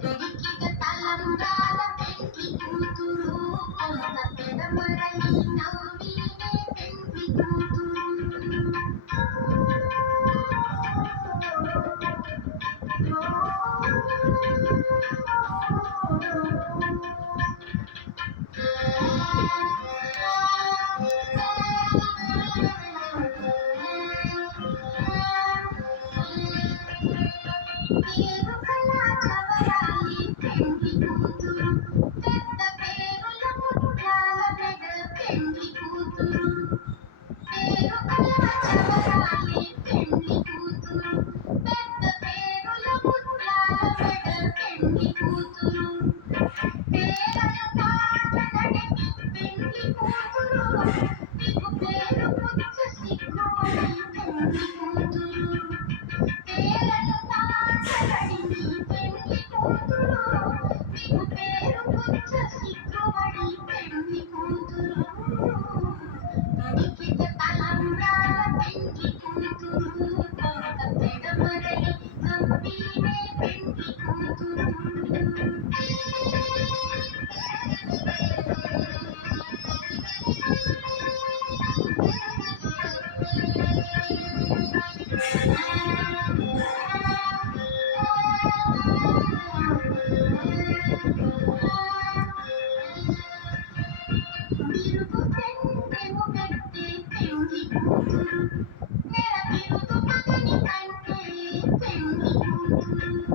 పెరిగిన తలంబ్రాల పెండ్లి కూతురు కొంత పెదమరలి నవ్వినే పెండ్లి కూతురు పేరుకల చవరాలి పెండ్లి కూతురు పెద్ద పేరుల ముత్యాల మెడ పెండ్లి కూతురు పేరుకల చవరాలి పెండ్లి కూతురు పెద్ద పేరుల ముత్యాల మెడ పెండ్లి కూతురు పేరల పాట నడిపి పెండ్లి కూతురు నీకు పేరు పుచ్చ సిగ్గుడి పెండ్లి కూతురు పేరల పాట నడిపి పెండ్లి కూతురు నీకు పేరు పుచ్చ సిగ్గుడి పెండ్లి కూతురు తొడికిన తలంబ్రాల పెండ్లి కూతురు కొంత పెడమరలి నవ్వినే పెండ్లి కూతురు బిరుదు పెండెము పెట్టే పెండ్లి కూతురు నెర బిరుదు మగని కంటే పెండ్లి కూతురు